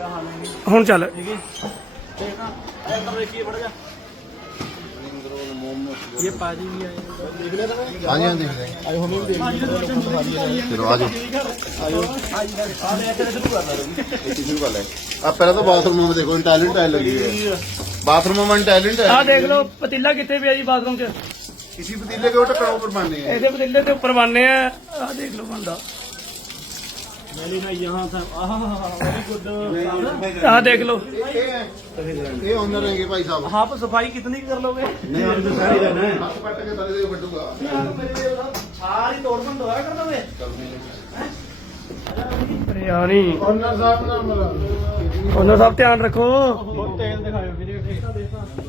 ਗਿਆ ਹਾਂ ਨਹੀਂ ਹੁਣ ਚੱਲ। ਠੀਕ ਹੈ ਤੇ ਨਾ ਇੱਧਰ ਦੇਖੀਏ ਬੜਾ ਜਾ ਇਹ ਪਾਜੀ ਵੀ ਆਏ। ਦੇਖ ਲਿਆ ਤਾਂ? ਹਾਂਜੀ ਹਾਂਜੀ ਦੇਖਦੇ ਹਾਂ। ਆਏ ਹੋਣੀ ਵੀ ਦੇਖ ਲਿਆ। ਚਲੋ ਆ। ਜਾਓ ਆਇਓ ਆਲੇ ਇੱਥੇ ਸ਼ੁਰੂ ਕਰ ਲਾ ਇਹ ਸ਼ੁਰੂ ਕਰ ਲੈ ਆ ਪਹਿਲਾਂ ਤਾਂ ਬਾਥਰੂਮ ਵਿੱਚ ਦੇਖੋ ਟੈਲੈਂਟ ਟਾਇਲ ਲੱਗੀ ਹੈ। ਬਾਥਰੂਮ ਵਿੱਚ ਟੈਲੈਂਟ ਹੈ। ਆਹ ਦੇਖ ਲਓ ਪਤੀਲਾ ਕਿੱਥੇ ਪਿਆ ਜੀ ਬਾਥਰੂਮ 'ਚ? ਕਿਸੇ ਪਤੀਲੇ ਕੇ ਉੱਤੇ ਕੜੋ ਪਰ ਬਣਨੇ ਹੈ ਇਹਦੇ ਪਤੀਲੇ ਤੇ ਉੱਪਰ ਬੰਨੇ ਆ। ਆਹ ਦੇਖ ਲਓ ਬੰਦਾ। ਮੈਨੇ ਨਾ ਯਹਾਂ ਸੇ ਆਹ ਵੈਰੀ ਗੁੱਡ ਆਹ ਦੇਖ ਲਓ ਇਹ ਇਹ ਓਨਰ ਹੈਗੇ ਭਾਈ ਸਾਹਿਬ आप सफाई कितनी कर लोगे ਨਹੀਂ हम तो सारी रहना है ਹੱਥ ਪੱਟ ਕੇ ਤਲੇ ਦੇ ਵੱਡੂਗਾ सारी तोड़ बंद दोबारा कर दोगे ਬਿਰਿਆਨੀ ਓਨਰ ਸਾਹਿਬ ਨਾਲ ਮਿਲਾ ਉਹਨਾਂ ਸਭ ਧਿਆਨ ਰੱਖੋ तेल दिखाओ वीडियो आ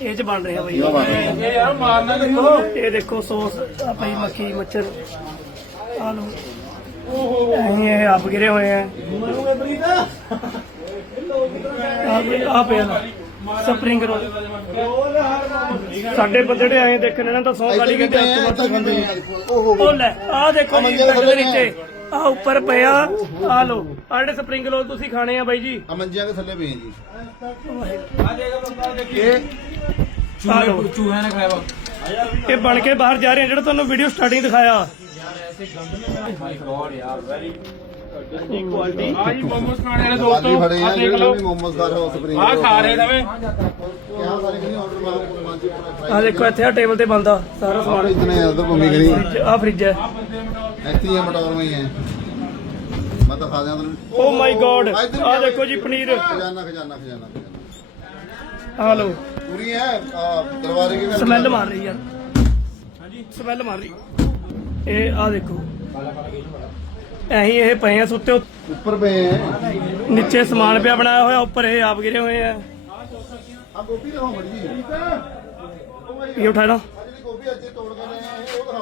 ਇਹ ਬਣ ਰਿਹਾ ਬਈ। ਇਹ ਯਾਰ ਮਾਰਨਾ ਦੇਖੋ। ਇਹ ਦੇਖੋ ਸੌਸ ਆ ਮੱਖੀ ਮੱਛਰ ਆ ਲੋ ਓਹੋ ਇਹ ਆਪ ਗਿਰੇ ਹੋਏ ਆ। ਮਰੂਗੇ ਪ੍ਰੀਤਾ? ਆ ਪਿਆ ਸਪਰਿੰਗ ਰੋਲ। ਸਾਡੇ ਬੰਦੇ ਆਏ ਦੇਖਣ ਇਹਨਾਂ ਤਾਂ ਸੌ ਗਾਲੀ ਕਹਿੰਦੇ ਹੱਥ ਮੱਥ ਬੰਦੇ ਉਹ ਲੈ ਆ ਦੇਖੋ ਜੀ ਸਾਡੇ ਨੀਚੇ। ਆ ਉੱਪਰ ਪਿਆ ਆ। ਲੋ ਆੜੇ ਸਪਰਿੰਗ ਰੋਲ ਤੁਸੀਂ ਖਾਣੇ ਆ ਬਾਈ ਜੀ। ਆ ਮੰਜਿਆਂ ਦੇ ਥੱਲੇ ਪਏ ਜੀ। ਆ ਦੇਖ। ਬੰਦਾ ਦੇਖੀ ਚੂਹੇ ਚੂਹਿਆਂ ਨੇ ਖਾਇਆ ਇਹ ਬਣ ਕੇ ਬਾਹਰ ਜਾ ਰਹੇ ਆ ਜਿਹੜਾ ਤੁਹਾਨੂੰ ਵੀਡੀਓ ਸਟਾਰਟਿੰਗ ਦਿਖਾਇਆ। ਇਕੁਆਲਿਟੀ ਆ ਜੀ ਮੋਮੋਸ ਖਾਣੇ ਵਾਲੇ ਦੋਸਤੋ ਖੜੇ ਆ ਆ ਦੇਖ ਜਿਹੜੇ ਲਓ। ਵੀ ਮੋਮੋਸ ਦਾ ਰੋਸ ਸਪਰਿੰਗ ਆ ਖਾ ਰਹੇ ਨਵੇਂ। ਕਿਆ ਸਾਰੇ ਕਹਿੰਦੇ ਆਰਡਰ ਮਾਰੋ ਪੰਜ ਪੂਰਾ fry ਆ ਦੇਖੋ ਇੱਥੇ ਆ ਟੇਬਲ ਤੇ ਬਣਦਾ ਸਾਰਾ ਸਾਰੇ ਇਤਨੇ ਆ ਤਾਂ ਭੂਮੀ ਕਰੀ ਆ ਫ੍ਰਿਜ ਹੈ। ਇੱਥੇ ਹੀ ਆ ਮਟੌਰ ਮੈਂ ਹੀ ਹੈ ਮੈਂ ਤਾਂ ਖਾ ਦਿਆਂ ਤੈਨੂੰ ਓ ਮਾਈ ਗੋਡ ਆ ਦੇਖੋ ਜੀ ਪਨੀਰ। ਖਜ਼ਾਨਾ ਖਜ਼ਾਨਾ ਖਜ਼ਾਨਾ ਖਜ਼ਾਨਾ। ਆ ਲਓ। ਪੂਰੀ ਹੈ ਦਰਵਾਜ਼ੇ ਕੀ ਸਮੈਲ ਮਾਰ ਰਹੀ ਯਾਰ। ਹਾਂਜੀ। ਸਮੈਲ ਮਾਰ ਰਹੀ। ਇਹ ਆ ਦੇਖੋ। ਐਹੀ ਇਹ ਪਏ ਆ ਸੁੱਤੇ ਉੱਪਰ ਪਏ ਆ ਨੀਚੇ ਸਮਾਨ ਪਿਆ ਬਣਾਇਆ ਹੋਇਆ ਉੱਪਰ ਇਹ ਆਪ ਗਿਰੇ ਹੋਏ ਆ। ਆ ਗੋਪੀ ਦਿਖਾਓ ਮੜੀ ਹੈ ਇਹ ਉਠਾਣਾ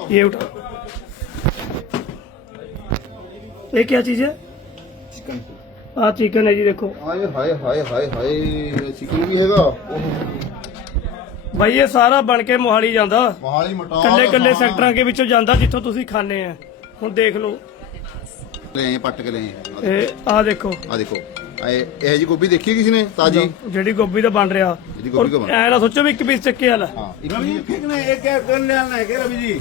ਜਿਹੜੀ ਇਹ ਉਠਾ। ਇਹ ਕੀ ਚੀਜ਼ ਹੈ ਚਿਕਨ ਆ ਚਿਕਨ ਹੈ ਜੀ ਦੇਖੋ। ਹਾਏ ਹਾਏ ਹਾਏ ਹਾਏ ਹਾਏ ਚਿਕਨ ਵੀ ਹੈਗਾ। ਭਾਈ ਇਹ ਸਾਰਾ ਬਣ ਕੇ ਮੋਹਾਲੀ ਜਾਂਦਾ। ਮੋਹਾਲੀ ਮਟਾ ਕੱਲੇ ਕੱਲੇ ਸੈਕਟਰਾਂ ਦੇ ਵਿੱਚੋਂ ਜਾਂਦਾ ਜਿੱਥੋਂ ਤੁਸੀਂ ਖਾਣੇ ਆ। ਹੁਣ ਦੇਖ ਲਓ। ਲੈ ਪੱਟ ਕੇ ਲੈ। ਇਹ ਆ ਦੇਖੋ। ਆ ਦੇਖੋ। ਇਹ ਜੀ ਗੋਭੀ ਦੇਖੀ ਕਿਸੇ ਨੇ? ਤਾਜੀ? ਜਿਹੜੀ ਗੋਭੀ ਦਾ ਬਣ ਰਿਹਾ। ਐ ਨਾ ਸੋਚੋ ਵੀ ਇੱਕ ਪੀਸ ਚੱਕੇ ਵਾਲਾ। ਹਾਂ ਇਹ ਵੀ ਫੇਕਣਾ ਇਹ ਕਿਆ ਲੈਣਾ ਹੈ ਕਿ ਰਵੀ ਜੀ।